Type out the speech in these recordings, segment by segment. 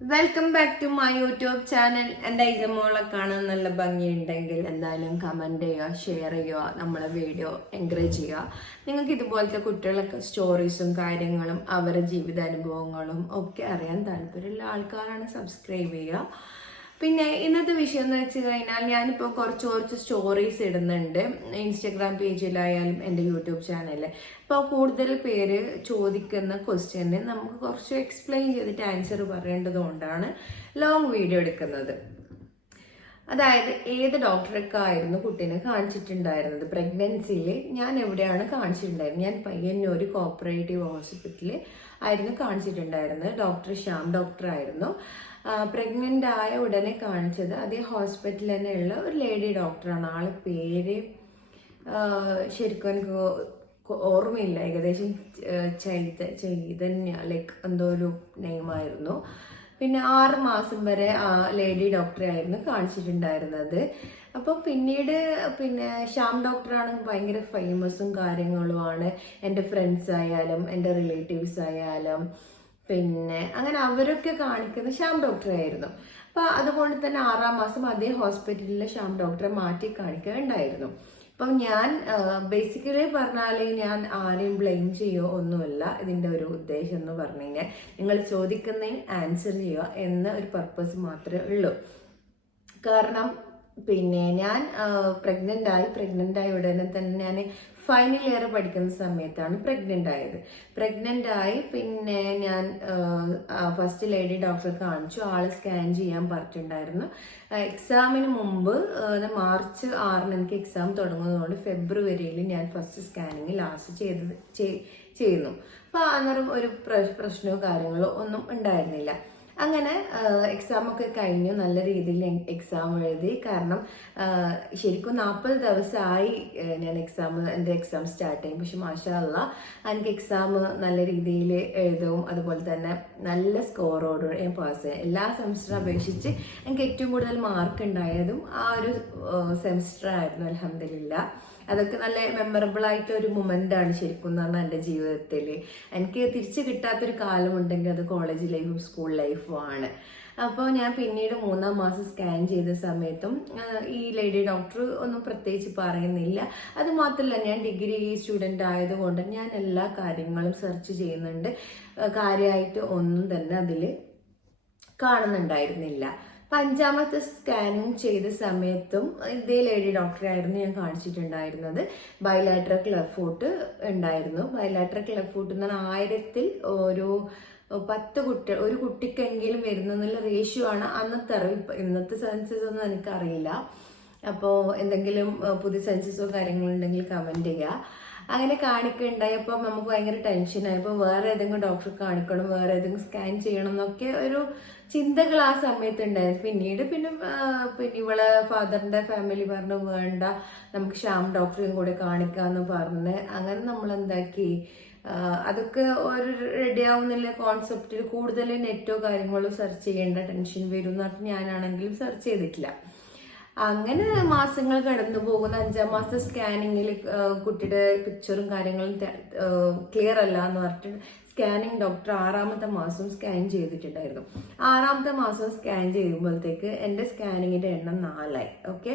Welcome back to my YouTube channel. എൻ്റെ ഐജമോളെ കാണാൻ നല്ല ഭംഗിയുണ്ടെങ്കിൽ എന്തായാലും കമൻറ്റ് ചെയ്യുക, ഷെയർ ചെയ്യുക, നമ്മളെ വീഡിയോ എൻകറേജ് ചെയ്യുക. നിങ്ങൾക്ക് ഇതുപോലത്തെ കുട്ടികളൊക്കെ സ്റ്റോറീസും കാര്യങ്ങളും അവരുടെ ജീവിതാനുഭവങ്ങളും ഒക്കെ അറിയാൻ താല്പര്യമുള്ള ആൾക്കാരാണ് സബ്സ്ക്രൈബ് ചെയ്യുക. പിന്നെ ഇന്നത്തെ വിഷയം എന്ന് വെച്ച് കഴിഞ്ഞാൽ ഞാനിപ്പോൾ കുറച്ച് സ്റ്റോറീസ് ഇടുന്നുണ്ട് ഇൻസ്റ്റഗ്രാം പേജിലായാലും എൻ്റെ യൂട്യൂബ് ചാനലിൽ. അപ്പോൾ കൂടുതൽ പേര് ചോദിക്കുന്ന ക്വസ്റ്റ്യന് നമുക്ക് കുറച്ച് എക്സ്പ്ലെയിൻ ചെയ്തിട്ട് ആൻസർ പറയേണ്ടതുകൊണ്ടാണ് ലോങ് വീഡിയോ എടുക്കുന്നത്. അതായത് ഏത് ഡോക്ടർക്കായിരുന്നു കുട്ടീനെ കാണിച്ചിട്ടുണ്ടായിരുന്നത് പ്രഗ്നൻസിയിൽ? ഞാൻ എവിടെയാണ് കാണിച്ചിട്ടുണ്ടായിരുന്നത്? ഞാൻ പയ്യന്നൂർ കോപ്പറേറ്റീവ് ഹോസ്പിറ്റലിൽ ആയിരുന്നു കാണിച്ചിട്ടുണ്ടായിരുന്നത്. ഡോക്ടർ ശ്യാം ഡോക്ടർ ആയിരുന്നു. പ്രഗ്നൻ്റ് ആയ ഉടനെ കാണിച്ചത് അതേ ഹോസ്പിറ്റലിൽ തന്നെയുള്ള ഒരു ലേഡി ഡോക്ടറാണ്. ആളെ പേര് ശരിക്കും എനിക്ക് ഓർമ്മയില്ല. ഏകദേശം ചൈതന്യ ലൈക്ക് എന്തോ ഒരു നെയിമായിരുന്നു. പിന്നെ 6 മാസം വരെ ആ ലേഡി ഡോക്ടറെ ആയിരുന്നു കാണിച്ചിട്ടുണ്ടായിരുന്നത്. അപ്പോൾ പിന്നീട് ശ്യാം ഡോക്ടറാണെങ്കിൽ ഭയങ്കര ഫേമസും കാര്യങ്ങളുമാണ്. എൻ്റെ ഫ്രണ്ട്സ് ആയാലും എൻ്റെ റിലേറ്റീവ്സ് ആയാലും അങ്ങനെ അവരൊക്കെ കാണിക്കുന്ന ശ്യാം ഡോക്ടറെ ആയിരുന്നു. അപ്പോൾ അതുകൊണ്ട് തന്നെ 6-ാം മാസം അതേ ഹോസ്പിറ്റലിലെ ശ്യാം ഡോക്ടറെ മാറ്റി കാണിക്കുകയുണ്ടായിരുന്നു. അപ്പം ഞാൻ ബേസിക്കലി പറഞ്ഞാൽ ഞാൻ ആരെയും ബ്ലെയിം ചെയ്യുകയോ ഒന്നുമില്ല. ഇതിൻ്റെ ഒരു ഉദ്ദേശം എന്ന് പറഞ്ഞു കഴിഞ്ഞാൽ നിങ്ങൾ ചോദിക്കുന്നതിന് ആൻസർ ചെയ്യുക എന്ന ഒരു പർപ്പസ് മാത്രമേ ഉള്ളൂ. കാരണം ഞാൻ പ്രഗ്നൻ്റ് ആയി ഉടനെ തന്നെ ഞാൻ ഫൈനൽ ഇയർ പഠിക്കുന്ന സമയത്താണ് പ്രഗ്നൻ്റ് ആയി ഞാൻ ഫസ്റ്റ് ലേഡി ഡോക്ടറെ കാണിച്ചു. ആള് സ്കാൻ ചെയ്യാൻ പറഞ്ഞിട്ടുണ്ടായിരുന്നു. എക്സാമിന് മുമ്പ് മാർച്ച് 6-ന് എനിക്ക് എക്സാം തുടങ്ങുന്നതുകൊണ്ട് ഫെബ്രുവരിയിൽ ഞാൻ ഫസ്റ്റ് സ്കാനിങ് ലാസ്റ്റ് ചെയ്യുന്നു. അപ്പോൾ അന്നേരം ഒരു പ്രശ്നമോ കാര്യങ്ങളോ ഒന്നും ഉണ്ടായിരുന്നില്ല. അങ്ങനെ എക്സാം ഒക്കെ കഴിഞ്ഞു, നല്ല രീതിയിൽ എക്സാം എഴുതി. കാരണം ശരിക്കും 40 ദിവസമായി എൻ്റെ എക്സാം സ്റ്റാർട്ട് ചെയ്യും. പക്ഷെ മാഷാ അല്ലാ എനിക്ക് എക്സാം നല്ല രീതിയിൽ എഴുതും, അതുപോലെ തന്നെ നല്ല സ്കോറോട് ഞാൻ പാസ് ചെയ്യാം. എല്ലാ സെമിസ്റ്ററും അപേക്ഷിച്ച് എനിക്ക് ഏറ്റവും കൂടുതൽ മാർക്ക് ഉണ്ടായതും ആ ഒരു സെമിസ്റ്റർ ആയിരുന്നു. അൽഹംദുലില്ലാ. അതൊക്കെ നല്ല മെമ്മറബിൾ ആയിട്ട് ഒരു മൊമെന്റ് ആണ് ശരിക്കും എന്ന് പറഞ്ഞാൽ എൻ്റെ ജീവിതത്തിൽ. എനിക്ക് തിരിച്ചു കിട്ടാത്തൊരു കാലമുണ്ടെങ്കിൽ അത് കോളേജ് ലൈഫും സ്കൂൾ ലൈഫും ആണ്. അപ്പോൾ ഞാൻ പിന്നീട് 3-ാം മാസം സ്കാൻ ചെയ്ത സമയത്തും ഈ ലേഡി ഡോക്ടർ ഒന്നും പ്രത്യേകിച്ച് പറയുന്നില്ല. അത് മാത്രമല്ല, ഞാൻ ഡിഗ്രി സ്റ്റുഡൻ്റ് ആയതുകൊണ്ട് ഞാൻ എല്ലാ കാര്യങ്ങളും സെർച്ച് ചെയ്യുന്നുണ്ട്. കാര്യമായിട്ട് ഒന്നും തന്നെ അതിൽ കാണുന്നുണ്ടായിരുന്നില്ല. 5-ാമത്തെ സ്കാനിങ് ചെയ്ത സമയത്തും ഇതേ ലേഡി ഡോക്ടറെ ആയിരുന്നു ഞാൻ കാണിച്ചിട്ടുണ്ടായിരുന്നത്. ബൈലാറ്ററൽ ക്ലഫ് ഫുട്ട് ഉണ്ടായിരുന്നു. ബൈലാറ്ററൽ ക്ലഫ് ഫുട്ട് എന്ന് പറഞ്ഞാൽ 1000-ൽ ഒരു 10 കുട്ടികൾ ഒരു കുട്ടിക്കെങ്കിലും വരുന്നുള്ള റേഷ്യോ ആണ് അന്നത്തെ അറിവ്. ഇന്നത്തെ സെൻസസ് ഒന്നും എനിക്കറിയില്ല. അപ്പോൾ എന്തെങ്കിലും പുതിയ സെൻസസോ കാര്യങ്ങളോ ഉണ്ടെങ്കിൽ കമൻറ്റ് ചെയ്യുക. അങ്ങനെ കാണിക്കുകയുണ്ടായപ്പോൾ നമുക്ക് ഭയങ്കര ടെൻഷനായപ്പോൾ വേറെ ഏതെങ്കിലും ഡോക്ടറെ കാണിക്കണം, വേറെ ഏതെങ്കിലും സ്കാൻ ചെയ്യണം എന്നൊക്കെ ഒരു ചിന്തകൾ ആ സമയത്ത് ഉണ്ടായിരുന്നു. പിന്നെ ഇവളെ ഫാദറിന്റെ ഫാമിലി പറഞ്ഞു വേണ്ട, നമുക്ക് ശ്യാം ഡോക്ടറെയും കൂടെ കാണിക്കാന്ന് പറഞ്ഞ് അങ്ങനെ നമ്മൾ എന്താക്കി, അതൊക്കെ ഒരു റെഡി ആവുന്നില്ല കോൺസെപ്റ്റിൽ കൂടുതൽ നെറ്റോ കാര്യങ്ങളോ സെർച്ച് ചെയ്യേണ്ട ടെൻഷൻ വരും എന്ന് പറഞ്ഞിട്ട് ഞാനാണെങ്കിലും സെർച്ച് ചെയ്തിട്ടില്ല. അങ്ങനെ മാസങ്ങൾ കടന്നു പോകുന്ന 5-ാം മാസത്തെ സ്കാനിങ്ങിൽ കുട്ടിയുടെ പിക്ചറും കാര്യങ്ങളും ക്ലിയർ അല്ല എന്ന് പറഞ്ഞിട്ട് സ്കാനിങ് ഡോക്ടർ 6-ാമത്തെ മാസം സ്കാൻ ചെയ്തിട്ടുണ്ടായിരുന്നു. 6-ാമത്തെ മാസം സ്കാൻ ചെയ്യുമ്പോഴത്തേക്ക് എൻ്റെ സ്കാനിങ്ങിന്റെ എണ്ണം 4-ആയി. ഓക്കെ,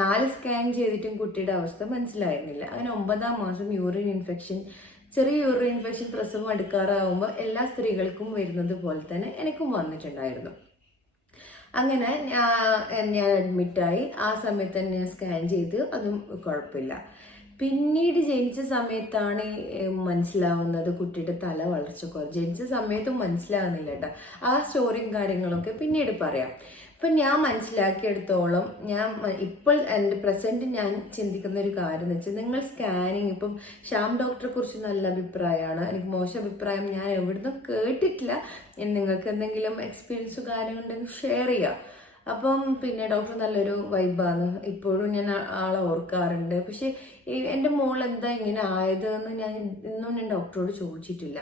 4 സ്കാൻ ചെയ്തിട്ടും കുട്ടിയുടെ അവസ്ഥ മനസ്സിലായിരുന്നില്ല. അങ്ങനെ 9-ാം മാസം ചെറിയ യൂറിൻ ഇൻഫെക്ഷൻ പ്രസവം അടുക്കാറാവുമ്പോൾ എല്ലാ സ്ത്രീകൾക്കും വരുന്നത് പോലെ തന്നെ എനിക്കും വന്നിട്ടുണ്ടായിരുന്നു. അങ്ങനെ ഞാൻ അഡ്മിറ്റായി. ആ സമയത്ത് തന്നെ സ്കാൻ ചെയ്ത് അതും കുഴപ്പമില്ല. പിന്നീട് ജനിച്ച സമയത്താണ് മനസ്സിലാവുന്നത് കുട്ടിയുടെ തല വളർച്ച ജനിച്ച സമയത്തും മനസ്സിലാവുന്നില്ല കേട്ടോ. ആ സ്റ്റോറിയും കാര്യങ്ങളൊക്കെ പിന്നീട് പറയാം. ഇപ്പം ഞാൻ മനസ്സിലാക്കിയെടുത്തോളം ഇപ്പോൾ എൻ്റെ പ്രസന്റ് ഞാൻ ചിന്തിക്കുന്ന ഒരു കാര്യം എന്ന് വെച്ചാൽ, നിങ്ങൾ സ്കാനിങ് ഇപ്പം ശ്യാം ഡോക്ടറെ കുറിച്ച് നല്ല അഭിപ്രായമാണ്, എനിക്ക് മോശം അഭിപ്രായം ഞാൻ എവിടുന്നും കേട്ടിട്ടില്ല. നിങ്ങൾക്ക് എന്തെങ്കിലും എക്സ്പീരിയൻസ് കാര്യങ്ങളുണ്ടെങ്കിൽ ഷെയർ ചെയ്യുക. അപ്പം ഡോക്ടർ നല്ലൊരു വൈബാണ്. ഇപ്പോഴും ഞാൻ ആളെ ഓർക്കാറുണ്ട്. പക്ഷെ എൻ്റെ മോൾ എന്താ ഇങ്ങനെ ആയതെന്ന് ഞാൻ ഡോക്ടറോട് ചോദിച്ചിട്ടില്ല.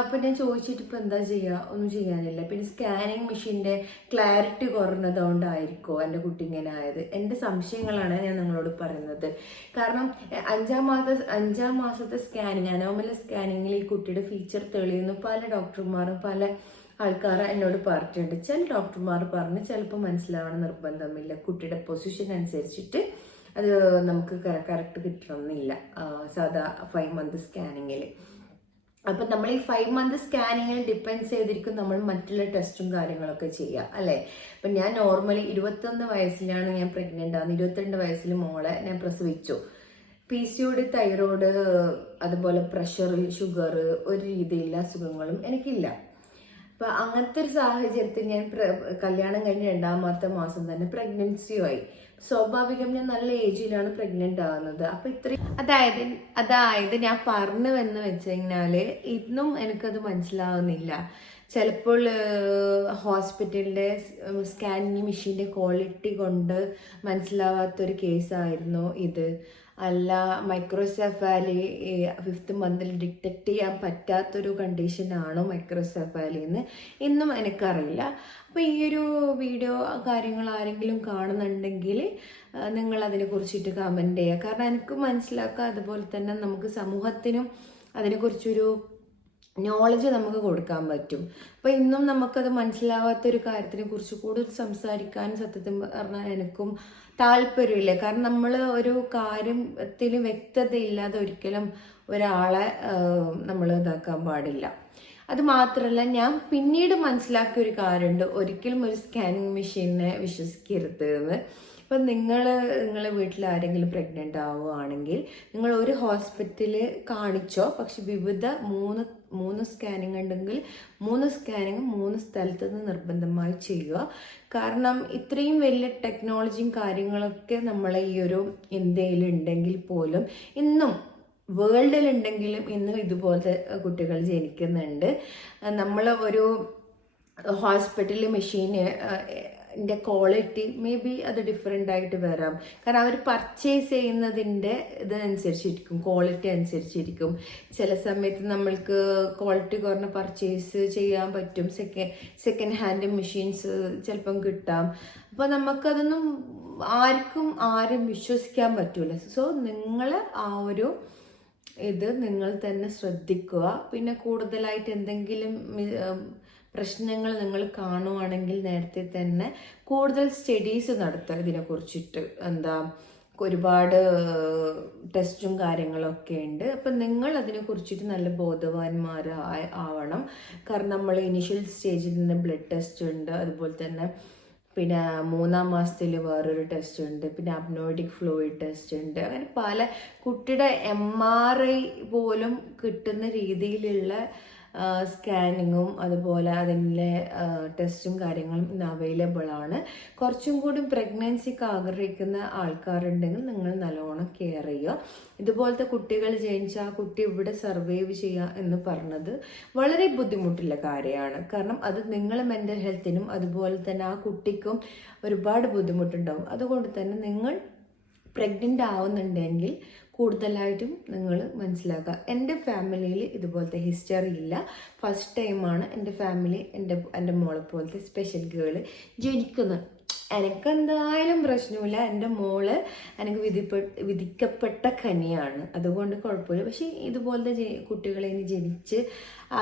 അപ്പം ഞാൻ ചോദിച്ചിട്ട് ഇപ്പം എന്താ ചെയ്യുക, ഒന്നും ചെയ്യാനില്ല. സ്കാനിങ് മെഷീൻ്റെ ക്ലാരിറ്റി കുറഞ്ഞതുകൊണ്ടായിരിക്കോ എൻ്റെ കുട്ടി ഇങ്ങനെ ആയത്? എൻ്റെ സംശയങ്ങളാണ് ഞാൻ നിങ്ങളോട് പറയുന്നത്. കാരണം 5-ാം മാസത്തെ സ്കാനിങ്, അനോമൽ സ്കാനിങ്ങിൽ ഈ കുട്ടിയുടെ ഫീച്ചർ തെളിയുന്നു പല ഡോക്ടർമാരും പല ആൾക്കാർ എന്നോട് പറഞ്ഞിട്ടുണ്ട്. ചില ഡോക്ടർമാർ പറഞ്ഞ് ചിലപ്പോൾ മനസ്സിലാവണം നിർബന്ധമില്ല, കുട്ടിയുടെ പൊസിഷൻ അനുസരിച്ചിട്ട് അത് നമുക്ക് കറക്റ്റ് കിട്ടണമെന്നില്ല സാധാ 5 മന്ത് സ്കാനിങ്ങിൽ. അപ്പം നമ്മൾ ഈ 5 മന്ത് സ്കാനിങ്ങിൽ ഡിപ്പെൻസ് ചെയ്തിരിക്കും നമ്മൾ മറ്റുള്ള ടെസ്റ്റും കാര്യങ്ങളൊക്കെ ചെയ്യുക അല്ലേ. അപ്പം ഞാൻ നോർമലി 21 വയസ്സിലാണ് ഞാൻ പ്രഗ്നൻ്റ് ആവുന്നത്. 22 വയസ്സിൽ മോളെ ഞാൻ പ്രസവിച്ചു. PCOD, തൈറോയ്ഡ്, അതുപോലെ പ്രഷർ, ഷുഗർ, ഒരു രീതിയിലുള്ള അസുഖങ്ങളും എനിക്കില്ല. അപ്പം അങ്ങനത്തെ ഒരു സാഹചര്യത്തിൽ ഞാൻ കല്യാണം കഴിഞ്ഞ് 2ാമത്തെ മാസം തന്നെ പ്രഗ്നൻസിയുമായി. സ്വാഭാവികം ഞാൻ നല്ല ഏജിലാണ് പ്രഗ്നന്റ് ആവുന്നത്. അപ്പൊ ഇത്രയും അതായത് ഞാൻ പറഞ്ഞു എന്ന് വെച്ച് കഴിഞ്ഞാല് ഇന്നും എനിക്കത് മനസ്സിലാവുന്നില്ല. ചിലപ്പോൾ ഹോസ്പിറ്റലിന്റെ സ്കാനിങ് മെഷീന്റെ ക്വാളിറ്റി കൊണ്ട് മനസ്സിലാവാത്തൊരു കേസായിരുന്നു ഇത്. അല്ല മൈക്രോസെഫാലി 5th മന്തിൽ ഡിറ്റക്ട് ചെയ്യാൻ പറ്റാത്തൊരു കണ്ടീഷനാണോ മൈക്രോസെഫാലി എന്ന് ഇന്നും എനിക്കറിയില്ല. അപ്പോൾ ഈ ഒരു വീഡിയോ കാര്യങ്ങൾ ആരെങ്കിലും കാണുന്നുണ്ടെങ്കിൽ നിങ്ങൾ അതിനെ കുറിച്ചിട്ട് കമൻറ്റ് ചെയ്യുക. കാരണം എനിക്ക് മനസ്സിലാക്കുക, അതുപോലെ തന്നെ നമുക്ക് സമൂഹത്തിനും അതിനെക്കുറിച്ചൊരു നോളജ് നമുക്ക് കൊടുക്കാൻ പറ്റും. അപ്പോൾ ഇന്നും നമുക്കത് മനസ്സിലാവാത്തൊരു കാര്യത്തിനെ കുറിച്ച് കൂടുതൽ സംസാരിക്കാൻ സത്യത്തിൽ പറഞ്ഞാൽ എനിക്കും താല്പര്യമില്ല. കാരണം നമ്മൾ ഒരു കാര്യത്തിൽ വ്യക്തതയില്ലാതെ ഒരിക്കലും ഒരാളെ നമ്മൾ ഇതാക്കാൻ പാടില്ല. അത് മാത്രമല്ല, ഞാൻ പിന്നീട് മനസ്സിലാക്കിയ ഒരു കാര്യമുണ്ട്, ഒരിക്കലും ഒരു സ്കാനിങ് മെഷീനെ വിശ്വസിക്കരുത് എന്ന്. ഇപ്പം നിങ്ങളെ വീട്ടിൽ ആരെങ്കിലും പ്രഗ്നൻ്റ് ആവുകയാണെങ്കിൽ നിങ്ങൾ ഒരു ഹോസ്പിറ്റലിൽ കാണിച്ചോ, പക്ഷെ വിവിധ മൂന്ന് സ്കാനിങ് ഉണ്ടെങ്കിൽ 3 സ്കാനിങ് 3 സ്ഥലത്ത് നിന്ന് നിർബന്ധമായി ചെയ്യുക. കാരണം ഇത്രയും വലിയ ടെക്നോളജിയും കാര്യങ്ങളൊക്കെ നമ്മളെ ഈ ഒരു ഇന്ത്യയിൽ ഉണ്ടെങ്കിൽ പോലും ഇന്നും വേൾഡിലുണ്ടെങ്കിലും ഇന്ന് ഇതുപോലത്തെ കുട്ടികൾ ജനിക്കുന്നുണ്ട്. നമ്മൾ ഒരു hospital machine quality may be അത് ഡിഫറെൻ്റ് ആയിട്ട് വരാം. കാരണം അവർ പർച്ചേസ് ചെയ്യുന്നതിൻ്റെ ഇതനുസരിച്ചിരിക്കും, ക്വാളിറ്റി അനുസരിച്ചിരിക്കും. ചില സമയത്ത് നമ്മൾക്ക് ക്വാളിറ്റി കുറഞ്ഞ പർച്ചേസ് ചെയ്യാൻ പറ്റും, സെക്കൻഡ് ഹാൻഡ് മെഷീൻസ് ചിലപ്പം കിട്ടാം. അപ്പോൾ നമുക്കതൊന്നും ആരും വിശ്വസിക്കാൻ പറ്റൂല. സോ നിങ്ങൾ ആ ഒരു ഇത് നിങ്ങൾ തന്നെ ശ്രദ്ധിക്കുക. പിന്നെ കൂടുതലായിട്ട് എന്തെങ്കിലും പ്രശ്നങ്ങൾ നിങ്ങൾ കാണുവാണെങ്കിൽ നേരത്തെ തന്നെ കൂടുതൽ സ്റ്റഡീസ് നടത്തുക ഇതിനെക്കുറിച്ചിട്ട്. ഒരുപാട് ടെസ്റ്റും കാര്യങ്ങളൊക്കെ ഉണ്ട്. അപ്പം നിങ്ങൾ അതിനെക്കുറിച്ചിട്ട് നല്ല ബോധവാന്മാർ ആവണം. കാരണം നമ്മൾ ഇനിഷ്യൽ സ്റ്റേജിൽ നിന്ന് ബ്ലഡ് ടെസ്റ്റ് ഉണ്ട്, അതുപോലെ തന്നെ പിന്നെ 3-ാം മാസത്തിൽ വേറൊരു ടെസ്റ്റ് ഉണ്ട്, പിന്നെ അബ്നോയിഡിക് ഫ്ലൂയിഡ് ടെസ്റ്റ് ഉണ്ട്. അങ്ങനെ പല കുട്ടിയുടെ MRI പോലും കിട്ടുന്ന രീതിയിലുള്ള സ്കാനിങ്ങും അതുപോലെ അതിൻ്റെ ടെസ്റ്റും കാര്യങ്ങളും ഇന്ന് അവൈലബിൾ ആണ്. കുറച്ചും കൂടി പ്രഗ്നൻസിക്ക് ആഗ്രഹിക്കുന്ന ആൾക്കാരുണ്ടെങ്കിൽ നിങ്ങൾ നല്ലോണം കെയർ ചെയ്യുക. ഇതുപോലത്തെ കുട്ടികൾ ജനിച്ച ആ കുട്ടി ഇവിടെ സർവൈവ് ചെയ്യുക എന്ന് പറഞ്ഞത് വളരെ ബുദ്ധിമുട്ടുള്ള കാര്യമാണ്. കാരണം അത് നിങ്ങളെ മെൻ്റൽ ഹെൽത്തിനും അതുപോലെ തന്നെ ആ കുട്ടിക്കും ഒരുപാട് ബുദ്ധിമുട്ടുണ്ടാവും. അതുകൊണ്ട് തന്നെ നിങ്ങൾ പ്രഗ്നൻ്റ് ആവുന്നുണ്ടെങ്കിൽ കൂടുതലായിട്ടും നിങ്ങൾ മനസ്സിലാക്കുക. എൻ്റെ ഫാമിലിയിൽ ഇതുപോലത്തെ ഹിസ്റ്ററി ഇല്ല. ഫസ്റ്റ് ടൈമാണ് എൻ്റെ ഫാമിലി എൻ്റെ മോളെ പോലത്തെ സ്പെഷ്യൽ ഗേള് ജനിക്കുന്നത്. എനിക്കെന്തായാലും പ്രശ്നമില്ല. എൻ്റെ മോള് എനിക്ക് വിധിക്കപ്പെട്ട കനിയാണ്, അതുകൊണ്ട് കുഴപ്പമില്ല. പക്ഷേ ഇതുപോലത്തെ കുട്ടികളെ ഇനി ജനിച്ച്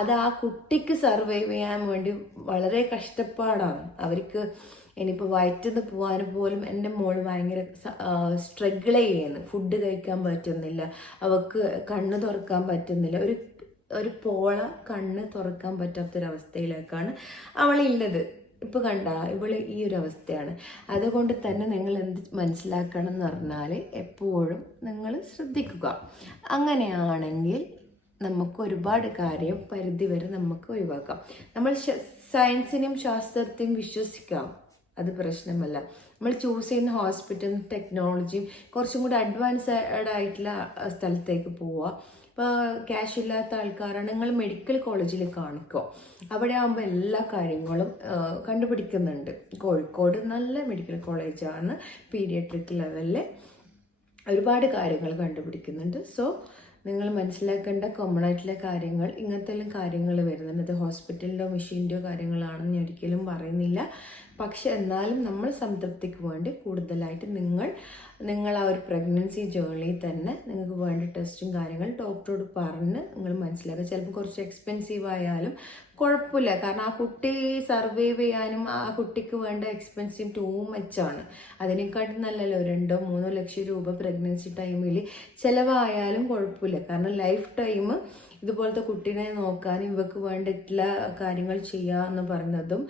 അത് ആ കുട്ടിക്ക് സർവൈവ് ചെയ്യാൻ വേണ്ടി വളരെ കഷ്ടപ്പാടാണ്. അവർക്ക് ഇനിയിപ്പോൾ വയറ്റിന്ന് പോകാൻ പോലും എൻ്റെ മോൾ ഭയങ്കര സ്ട്രഗിൾ ചെയ്യുന്നു. ഫുഡ് കഴിക്കാൻ പറ്റുന്നില്ല, അവൾക്ക് കണ്ണ് തുറക്കാൻ പറ്റുന്നില്ല. ഒരു പോള കണ്ണ് തുറക്കാൻ പറ്റാത്തൊരവസ്ഥയിലേക്കാണ് അവളുള്ളത്. ഇപ്പോൾ കണ്ട ഇവള് ഈ ഒരു അവസ്ഥയാണ്. അതുകൊണ്ട് തന്നെ നിങ്ങൾ എന്ത് മനസ്സിലാക്കണം എന്ന് പറഞ്ഞാൽ എപ്പോഴും നിങ്ങൾ ശ്രദ്ധിക്കുക. അങ്ങനെയാണെങ്കിൽ നമുക്ക് ഒരുപാട് കാര്യം പരിധിവരെ നമുക്ക് ഒഴിവാക്കാം. നമ്മൾ സയൻസിനെയും ശാസ്ത്രത്തെയും വിശ്വസിക്കാം, അത് പ്രശ്നമല്ല. നമ്മൾ ചൂസ് ചെയ്യുന്ന ഹോസ്പിറ്റലും ടെക്നോളജിയും കുറച്ചും കൂടി അഡ്വാൻസ്ഡ് ആയിട്ടുള്ള സ്ഥലത്തേക്ക് പോവുക. ഇപ്പോൾ ക്യാഷ് ഇല്ലാത്ത ആൾക്കാരാണ്, നിങ്ങൾ മെഡിക്കൽ കോളേജിൽ കാണിക്കുക. അവിടെ ആകുമ്പോൾ എല്ലാ കാര്യങ്ങളും കണ്ടുപിടിക്കുന്നുണ്ട്. കോഴിക്കോട് നല്ല മെഡിക്കൽ കോളേജാണ്, പീഡിയാട്രിക് ലെവലിൽ ഒരുപാട് കാര്യങ്ങൾ കണ്ടുപിടിക്കുന്നുണ്ട്. സോ നിങ്ങൾ മനസ്സിലാക്കേണ്ട കോമൺ ആയിട്ടുള്ള കാര്യങ്ങൾ ഇങ്ങനത്തെ എല്ലാം കാര്യങ്ങൾ വരുന്നുണ്ട്. അത് ഹോസ്പിറ്റലിൻ്റെയോ മെഷീൻ്റെയോ കാര്യങ്ങളാണെന്ന് ഞാൻ ഒരിക്കലും പറയുന്നില്ല. പക്ഷെ എന്നാലും നമ്മൾ സംതൃപ്തിക്ക് വേണ്ടി കൂടുതലായിട്ട് നിങ്ങൾ ആ ഒരു പ്രഗ്നൻസി ജേർണിയിൽ തന്നെ നിങ്ങൾക്ക് വേണ്ട ടെസ്റ്റും കാര്യങ്ങളും ഡോക്ടറോട് പറഞ്ഞ് നിങ്ങൾ മനസ്സിലാക്കുക. ചിലപ്പോൾ കുറച്ച് എക്സ്പെൻസീവ് ആയാലും കുഴപ്പമില്ല, കാരണം ആ കുട്ടി സർവൈവ് ചെയ്യാനും ആ കുട്ടിക്ക് വേണ്ട എക്സ്പെൻസീവ് ടൂ മച്ചാണ്. അതിനെക്കാട്ടും നല്ലല്ലോ 2-3 ലക്ഷം രൂപ പ്രഗ്നൻസി ടൈമിൽ ചിലവായാലും കുഴപ്പമില്ല. കാരണം ലൈഫ് ടൈം ഇതുപോലത്തെ കുട്ടീനെ നോക്കാൻ ഇവർക്ക് വേണ്ടിയിട്ടുള്ള കാര്യങ്ങൾ ചെയ്യുക എന്ന് പറയുന്നതും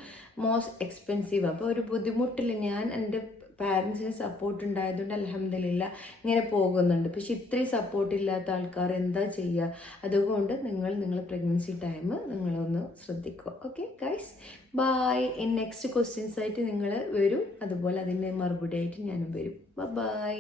മോസ്റ്റ് എക്സ്പെൻസീവ്. അപ്പോൾ ഒരു ബുദ്ധിമുട്ടില്ല. ഞാൻ എൻ്റെ പാരൻസിന് സപ്പോർട്ട് ഉണ്ടായതുകൊണ്ട് അൽഹംദുലില്ലാ ഇങ്ങനെ പോകുന്നുണ്ട്. പക്ഷെ ഇത്രയും സപ്പോർട്ട് ഇല്ലാത്ത ആൾക്കാർ എന്താ ചെയ്യുക? അതുകൊണ്ട് നിങ്ങളുടെ പ്രഗ്നൻസി ടൈം നിങ്ങളൊന്ന് ശ്രദ്ധിക്കുക. Okay guys, bye. In next questions ആയിട്ട് നിങ്ങൾ വരും, അതുപോലെ അതിൻ്റെ മറുപടി ആയിട്ട് ഞാനും വരും. ബൈ.